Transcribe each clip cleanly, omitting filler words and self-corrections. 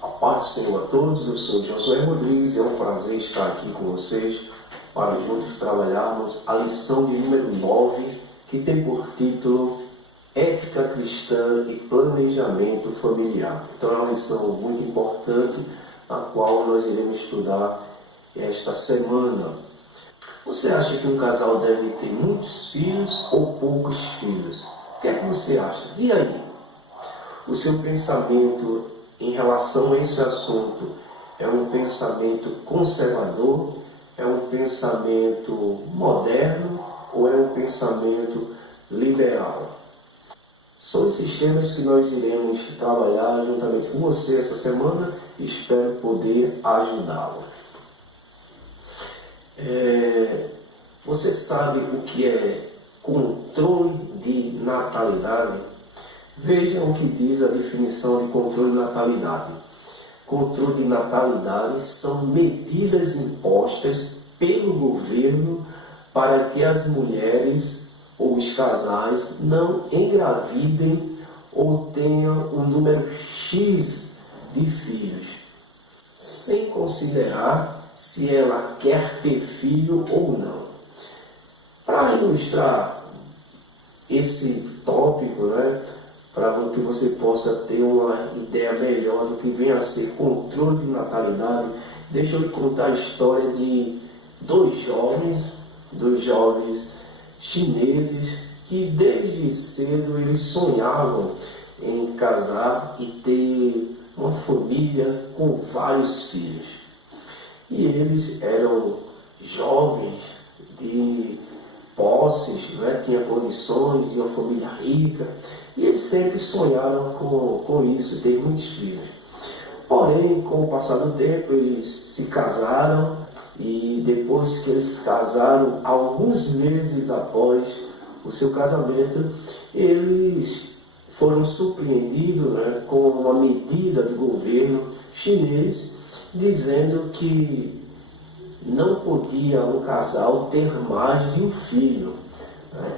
A paz do Senhor a todos, eu sou Josué Rodrigues e é um prazer estar aqui com vocês para juntos trabalharmos a lição de número 9, que tem por título Ética Cristã e Planejamento Familiar. Então é uma lição muito importante, a qual nós iremos estudar esta semana. Você acha que um casal deve ter muitos filhos ou poucos filhos? O que é que você acha? E aí? O seu pensamento em relação a esse assunto é um pensamento conservador? É um pensamento moderno? Ou é um pensamento liberal? São esses temas que nós iremos trabalhar juntamente com você essa semana e espero poder ajudá-lo. Você sabe o que é controle de natalidade? Vejam o que diz a definição de controle de natalidade. Controle de natalidade são medidas impostas pelo governo para que as mulheres ou os casais não engravidem ou tenham um número X de filhos, sem considerar se ela quer ter filho ou não. Para ilustrar esse tópico, para que você possa ter uma ideia melhor do que vem a ser controle de natalidade, deixa eu lhe contar a história de dois jovens chineses que desde cedo eles sonhavam em casar e ter uma família com vários filhos. E eles eram jovens de posses, tinham condições de uma família rica, e eles sempre sonharam com isso, ter muitos filhos. Porém, com o passar do tempo, eles se casaram, e depois que eles se casaram, alguns meses após o seu casamento, eles foram surpreendidos com uma medida do governo chinês, dizendo que não podia um casal ter mais de um filho.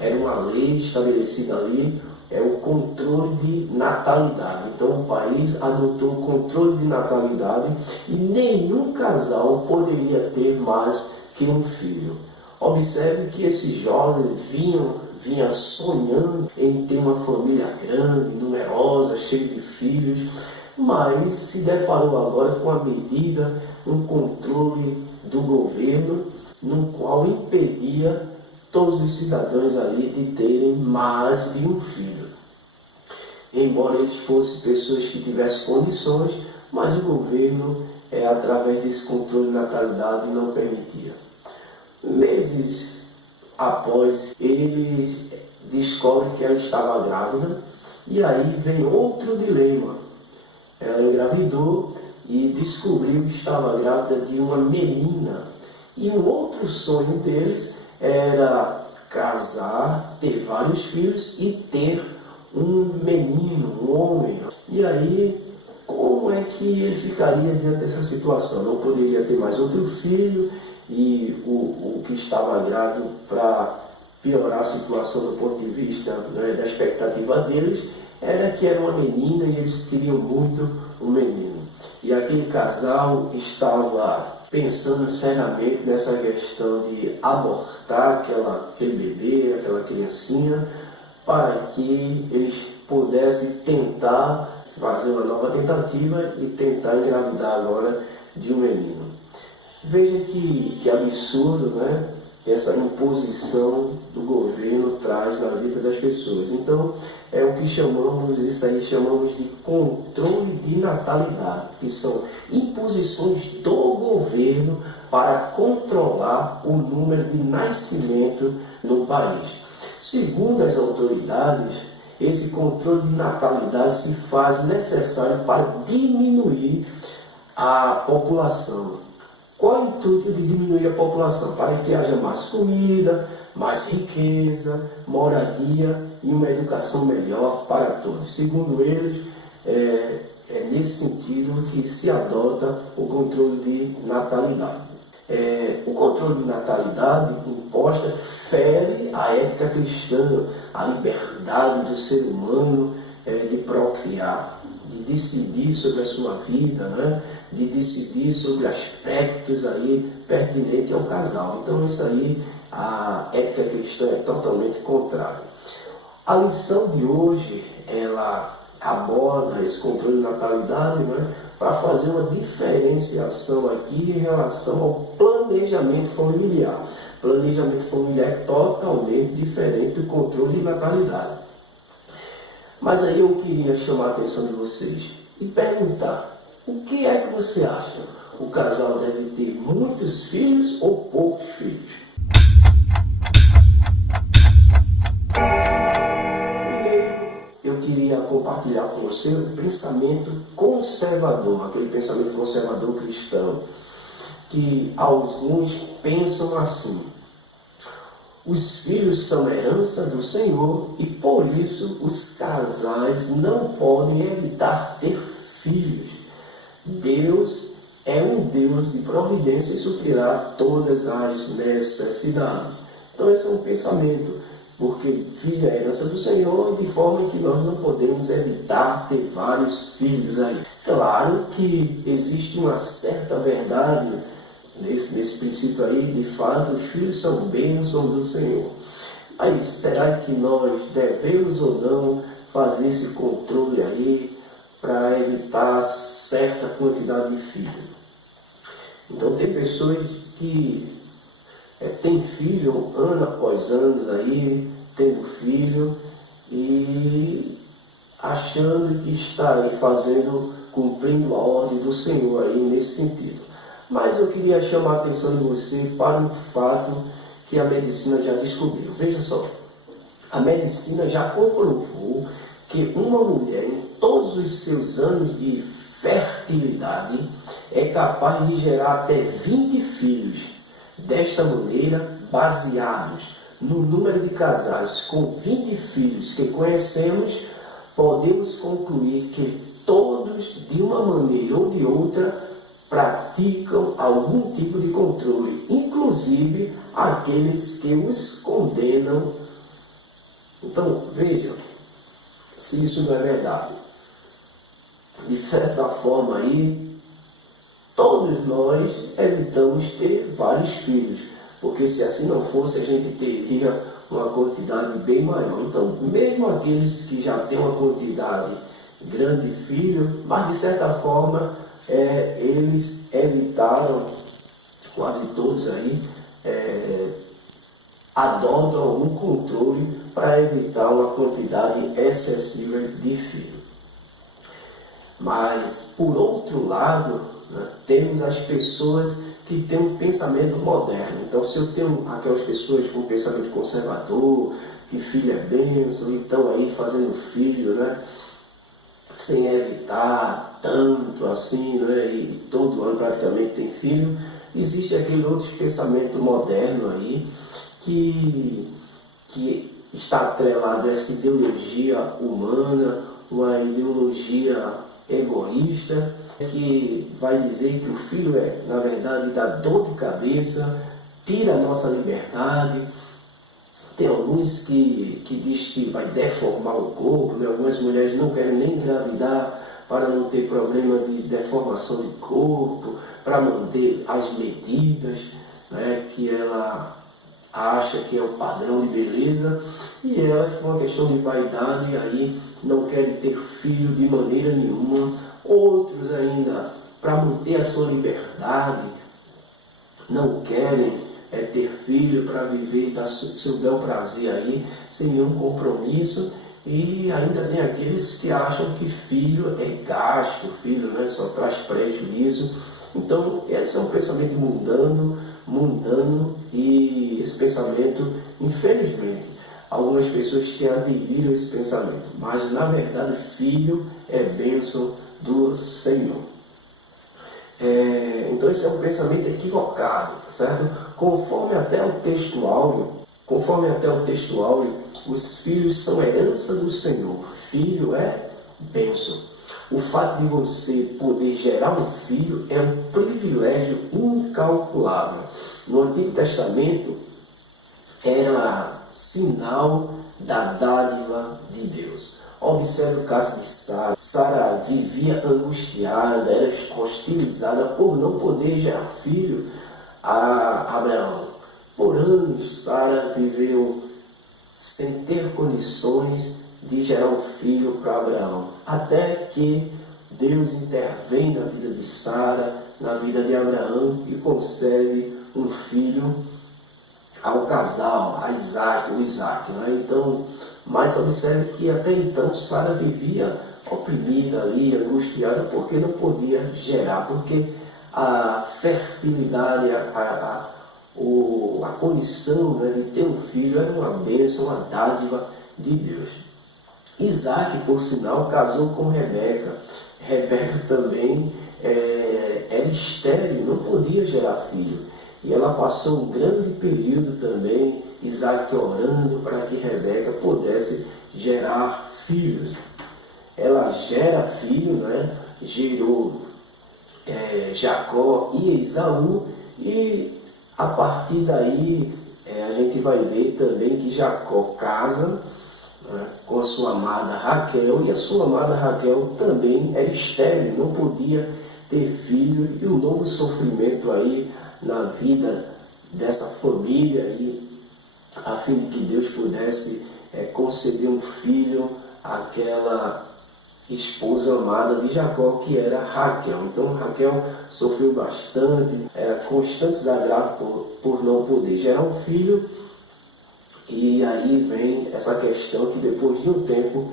Era uma lei estabelecida ali, é o controle de natalidade. Então o país adotou o controle de natalidade e nenhum casal poderia ter mais que um filho. Observe que esses jovens vinham sonhando em ter uma família grande, numerosa, cheia de filhos, mas se deparou agora com a medida, um controle do governo, no qual impedia todos os cidadãos ali de terem mais de um filho. Embora eles fossem pessoas que tivessem condições, mas o governo, através desse controle de natalidade, não permitia. Meses após, ele descobre que ela estava grávida, e aí vem outro dilema. Ela engravidou e descobriu que estava grávida de uma menina. E um outro sonho deles era casar, ter vários filhos e ter um menino, um homem. E aí, como é que ele ficaria diante dessa situação? Não poderia ter mais outro filho, e o que estava grávido, para piorar a situação do ponto de vista da expectativa deles, era que era uma menina e eles queriam muito um menino. E aquele casal estava pensando seriamente nessa questão de abortar aquele bebê, aquela criancinha, para que eles pudessem tentar fazer uma nova tentativa e tentar engravidar agora de um menino. Veja que absurdo, que essa imposição do governo traz na vida das pessoas. Então, é o que chamamos de controle de natalidade, que são imposições do governo para controlar o número de nascimento no país. Segundo as autoridades, esse controle de natalidade se faz necessário para diminuir a população. Qual é o intuito de diminuir a população? Para que haja mais comida, mais riqueza, moradia e uma educação melhor para todos. Segundo eles, é nesse sentido que se adota o controle de natalidade. O controle de natalidade imposta fere a ética cristã, a liberdade do ser humano de procriar. de decidir sobre a sua vida, né? De decidir sobre aspectos aí pertinentes ao casal. Então isso aí, a ética cristã é totalmente contrária. A lição de hoje, ela aborda esse controle de natalidade, né, para fazer uma diferenciação aqui em relação ao planejamento familiar. Planejamento familiar é totalmente diferente do controle de natalidade. Mas aí eu queria chamar a atenção de vocês e perguntar: o que é que você acha? O casal deve ter muitos filhos ou poucos filhos? Eu queria compartilhar com você um pensamento conservador, aquele pensamento conservador cristão, que alguns pensam assim: os filhos são herança do Senhor e por isso os casais não podem evitar ter filhos. Deus é um Deus de providência e suprirá todas as necessidades. Então esse é um pensamento, porque filho é herança do Senhor, de forma que nós não podemos evitar ter vários filhos aí. Claro que existe uma certa verdade nesse princípio aí, de fato, os filhos são bênçãos do Senhor. Mas será que nós devemos ou não fazer esse controle aí para evitar certa quantidade de filhos? Então tem pessoas que têm filho ano após ano aí, tendo filho e achando que está aí cumprindo a ordem do Senhor aí nesse sentido. Mas eu queria chamar a atenção de você para um fato que a medicina já descobriu. Veja só, a medicina já comprovou que uma mulher, em todos os seus anos de fertilidade, é capaz de gerar até 20 filhos. Desta maneira, baseados no número de casais com 20 filhos que conhecemos, podemos concluir que todos, de uma maneira ou de outra, praticam algum tipo de controle, inclusive aqueles que os condenam. Então, vejam se isso não é verdade. De certa forma aí, todos nós evitamos ter vários filhos, porque se assim não fosse, a gente teria uma quantidade bem maior. Então, mesmo aqueles que já têm uma quantidade grande de filhos, mas de certa forma, eles evitaram, quase todos aí, adotam algum controle para evitar uma quantidade excessiva de filhos. Mas, por outro lado, né, temos as pessoas que têm um pensamento moderno. Então, se eu tenho aquelas pessoas com um pensamento conservador, que filho é bênção, e estão aí fazendo filho, né, sem evitar tanto assim, né, e todo ano praticamente tem filho, existe aquele outro pensamento moderno aí, que está atrelado a essa ideologia humana, uma ideologia egoísta, que vai dizer que o filho na verdade, dá dor de cabeça, tira a nossa liberdade. Tem alguns que diz que vai deformar o corpo, né? Algumas mulheres não querem nem engravidar para não ter problema de deformação de corpo, para manter as medidas, né, que ela acha que é o padrão de beleza, e elas, por uma questão de vaidade, aí não querem ter filho de maneira nenhuma. Outros ainda, para manter a sua liberdade, não querem ter filho para viver do seu bel prazer aí, sem nenhum compromisso. E ainda tem aqueles que acham que filho é gasto, filho, né, só traz prejuízo. Então, esse é um pensamento mundano, e esse pensamento, infelizmente, algumas pessoas que aderiram a esse pensamento, mas na verdade filho é bênção do Senhor. Então esse é um pensamento equivocado, certo? Conforme até o texto áureo, os filhos são herança do Senhor. Filho é bênção. O fato de você poder gerar um filho é um privilégio incalculável. No Antigo Testamento era sinal da dádiva de Deus. Observe o caso de Sara. Sara vivia angustiada, era hostilizada por não poder gerar filho a Abraão. Por anos, Sara viveu sem ter condições de gerar um filho para Abraão. Até que Deus intervém na vida de Sara, na vida de Abraão e concede um filho ao casal, o Isaac. Né? Então, mas observe que até então Sara vivia oprimida ali, angustiada, porque não podia gerar, porque a fertilidade, a condição, né, de ter um filho era uma bênção, uma dádiva de Deus. Isaac, por sinal, casou com Rebeca. Rebeca também era estéril, não podia gerar filho. E ela passou um grande período também, Isaac orando para que Rebeca pudesse gerar filhos. Ela gera filho, né? Gerou Jacó e Esaú, e a partir daí a gente vai ver também que Jacó casa, né, com a sua amada Raquel, e a sua amada Raquel também era estéril, não podia ter filho, e um novo sofrimento aí na vida dessa família aí, a fim de que Deus pudesse conceder um filho àquela esposa amada de Jacó, que era Raquel. Então Raquel sofreu bastante, constante desagrado por não poder gerar um filho, e aí vem essa questão que depois de um tempo,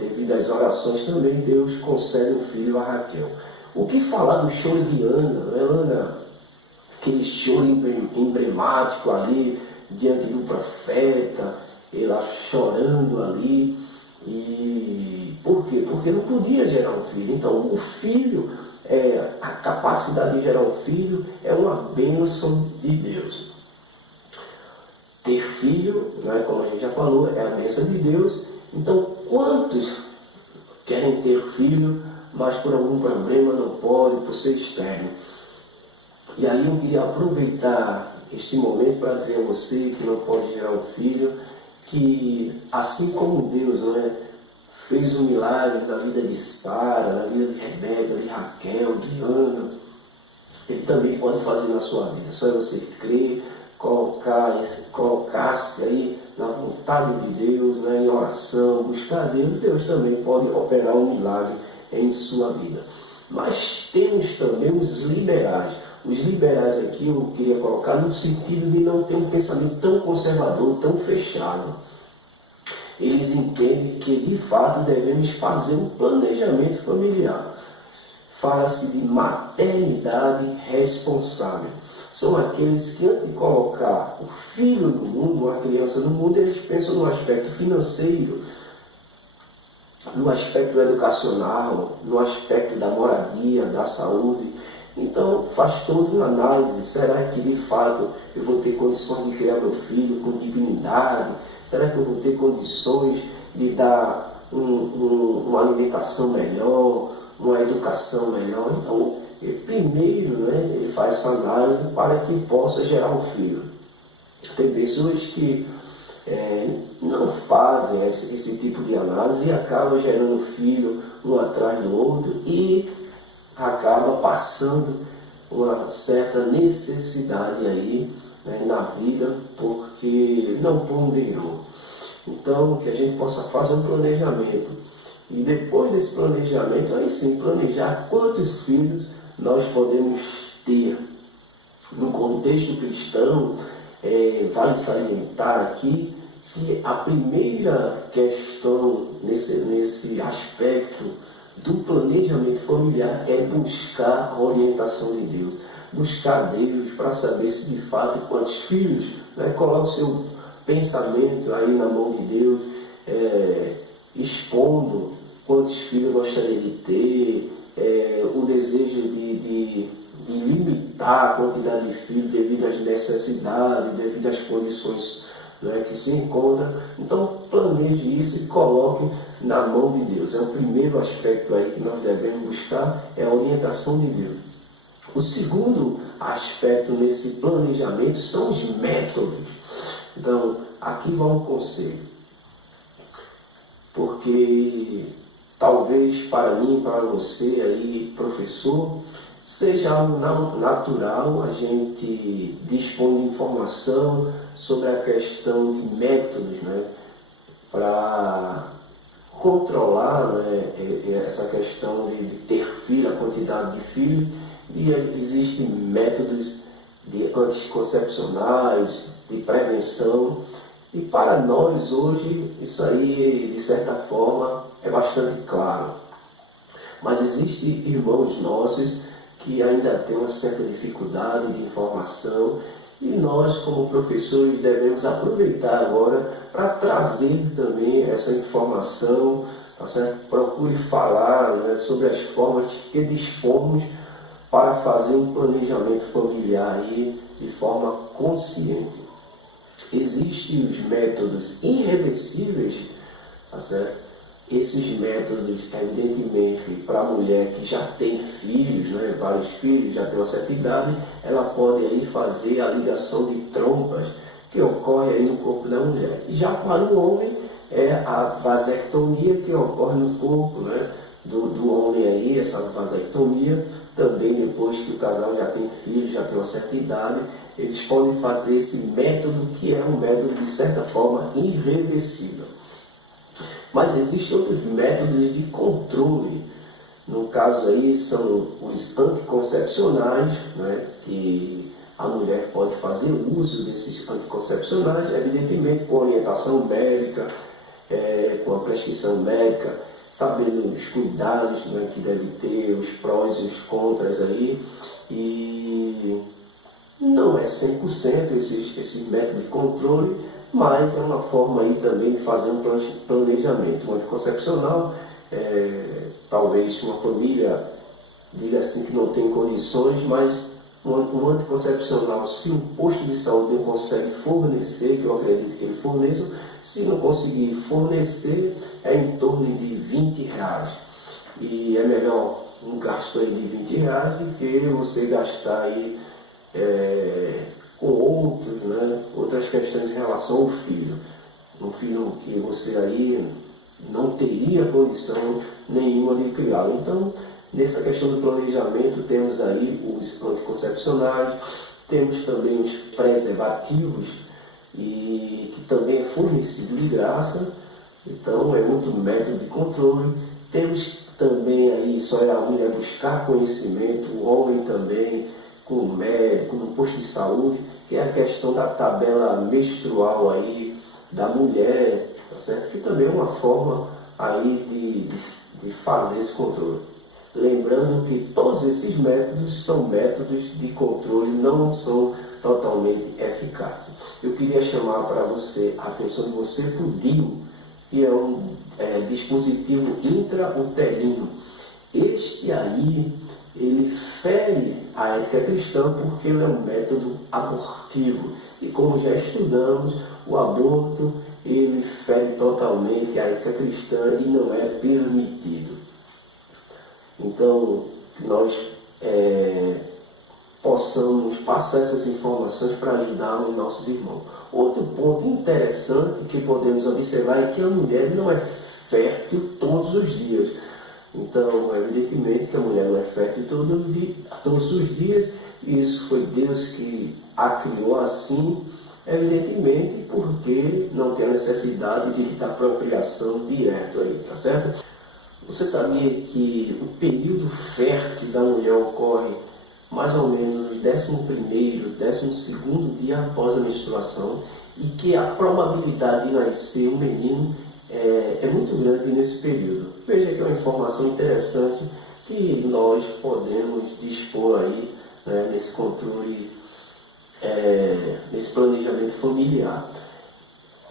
devido às orações também, Deus concede um filho a Raquel. O que falar do choro de Ana, né? Ana, aquele choro emblemático ali, diante do profeta, ela chorando ali. E por quê? Porque não podia gerar um filho. Então, o filho, a capacidade de gerar um filho é uma bênção de Deus. Ter filho, né, como a gente já falou, é a bênção de Deus. Então, quantos querem ter filho, mas por algum problema não podem, por ser estéril? E aí eu queria aproveitar este momento para dizer a você que não pode gerar um filho, que assim como Deus, né, fez um milagre na vida de Sara, na vida de Rebeca, de Raquel, de Ana, Ele também pode fazer na sua vida. Só é você crer, colocar-se aí na vontade de Deus, né, em oração, buscar Deus. Deus também pode operar um milagre em sua vida. Mas temos também os liberais. Os liberais aqui eu queria colocar no sentido de não ter um pensamento tão conservador, tão fechado. Eles entendem que de fato devemos fazer um planejamento familiar. Fala-se de maternidade responsável. São aqueles que, antes de colocar o filho no mundo, uma criança no mundo, eles pensam no aspecto financeiro, no aspecto educacional, no aspecto da moradia, da saúde. Então faz toda uma análise. Será que de fato eu vou ter condições de criar meu filho com dignidade? Será que eu vou ter condições de dar uma alimentação melhor, uma educação melhor? Então, primeiro, né, ele faz essa análise para que possa gerar um filho. Tem pessoas que não fazem esse tipo de análise e acabam gerando filho um atrás do outro e acaba passando uma certa necessidade aí, né, na vida, porque não ponderou. Então, que a gente possa fazer um planejamento. E depois desse planejamento, aí sim, planejar quantos filhos nós podemos ter. No contexto cristão, vale salientar aqui que a primeira questão nesse aspecto do planejamento familiar é buscar a orientação de Deus. Buscar Deus para saber se de fato quantos filhos, né, coloque o seu pensamento aí na mão de Deus, expondo quantos filhos gostaria de ter, o desejo de limitar a quantidade de filhos devido às necessidades, devido às condições, né, que se encontram. Então planeje isso e coloque na mão de Deus. É o primeiro aspecto aí que nós devemos buscar, é a orientação de Deus. O segundo aspecto nesse planejamento são os métodos. Então, aqui vai um conselho. porque talvez para mim, para você aí, professor, seja algo natural a gente dispor de informação sobre a questão de métodos, né, para controlar, né, essa questão de ter filho, a quantidade de filhos, e existem métodos de anticoncepcionais, de prevenção, e para nós hoje isso aí de certa forma é bastante claro. Mas existem irmãos nossos que ainda têm uma certa dificuldade de informação, e nós, como professores, devemos aproveitar agora para trazer também essa informação, tá certo? Procure falar, né, sobre as formas que dispomos para fazer um planejamento familiar aí de forma consciente. Existem os métodos irreversíveis, tá certo? Esses métodos, evidentemente, para a mulher que já tem filhos, né, vários filhos, já tem uma certa idade, ela pode aí fazer a ligação de trompas que ocorre aí no corpo da mulher. E já para o homem, é a vasectomia que ocorre no corpo, né, do homem aí, essa vasectomia, também depois que o casal já tem filhos, já tem uma certa idade, eles podem fazer esse método que é um método, de certa forma, irreversível. Mas existem outros métodos de controle. No caso aí são os anticoncepcionais, né, que a mulher pode fazer uso desses anticoncepcionais, evidentemente com orientação médica, com a prescrição médica, sabendo os cuidados, né, que deve ter, os prós e os contras aí. E não é 100% esses métodos de controle, mas é uma forma aí também de fazer um planejamento. Um anticoncepcional, talvez uma família diga assim que não tem condições, mas um anticoncepcional, se um posto de saúde não consegue fornecer, que eu acredito que ele forneça, se não conseguir fornecer, é em torno de R$ 20. E é melhor um gasto aí de R$ 20 do que você gastar aí com outros, né, outras questões em relação ao filho. Um filho que você aí não teria condição nenhuma de criá-lo. Então, nessa questão do planejamento, temos aí os anticoncepcionais, temos também os preservativos, e que também é fornecido de graça, então é outro método de controle. Temos também aí, só é a mulher buscar conhecimento, o homem também, com o médico, no posto de saúde, que é a questão da tabela menstrual aí da mulher, tá certo? Que também é uma forma aí de fazer esse controle. Lembrando que todos esses métodos são métodos de controle, não são totalmente eficazes. Eu queria chamar para você a atenção de você para o DIU, que é um dispositivo intrauterino. Este aí, ele fere a ética cristã porque ele é um método abortivo. E como já estudamos, o aborto, ele fere totalmente a ética cristã e não é permitido. Então, nós possamos passar essas informações para ajudar os nossos irmãos. Outro ponto interessante que podemos observar é que a mulher não é fértil todos os dias. Então, evidentemente que a mulher não é fértil todos os dias, e isso foi Deus que a criou assim, evidentemente porque não tem a necessidade da procriação direta aí, tá certo? Você sabia que o período fértil da mulher ocorre mais ou menos no 11º, 12º dia após a menstruação, e que a probabilidade de nascer um menino é muito grande nesse período? Veja que é uma informação interessante que nós podemos dispor aí, né, nesse controle, nesse planejamento familiar.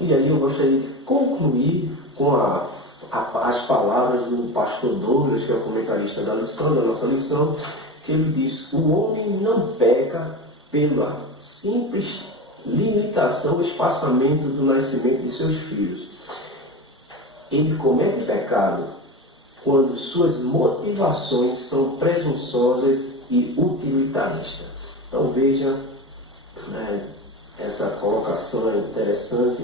E aí eu gostaria de concluir com as palavras do pastor Douglas, que é o comentarista da nossa lição, que ele diz: o homem não peca pela simples limitação do espaçamento do nascimento de seus filhos. Ele comete pecado quando suas motivações são presunçosas e utilitaristas. Então veja, né, essa colocação é interessante.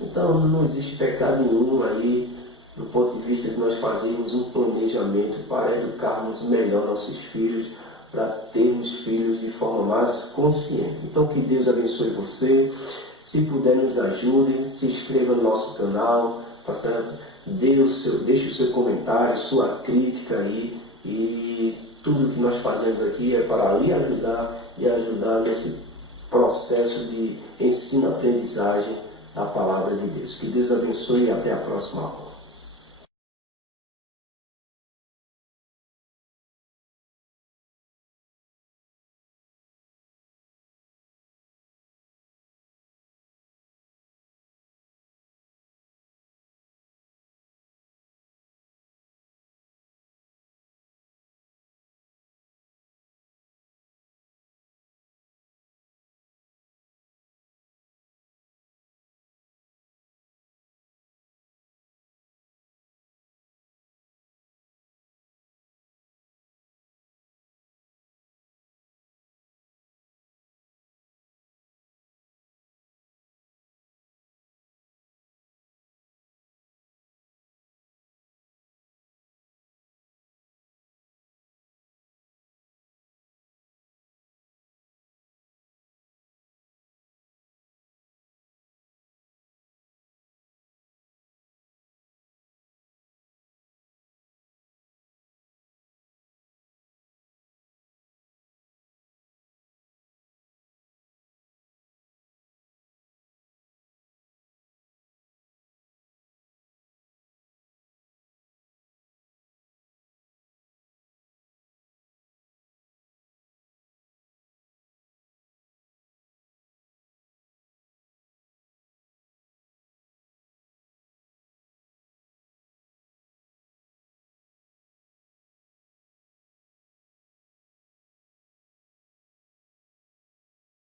Então não existe pecado nenhum aí do ponto de vista de nós fazermos um planejamento para educarmos melhor nossos filhos, para termos filhos de forma mais consciente. Então, que Deus abençoe você. Se puder, nos ajude, se inscreva no nosso canal, tá certo? Deixe o seu comentário, sua crítica aí, e tudo que nós fazemos aqui é para lhe ajudar e ajudar nesse processo de ensino-aprendizagem da Palavra de Deus. Que Deus abençoe e até a próxima aula.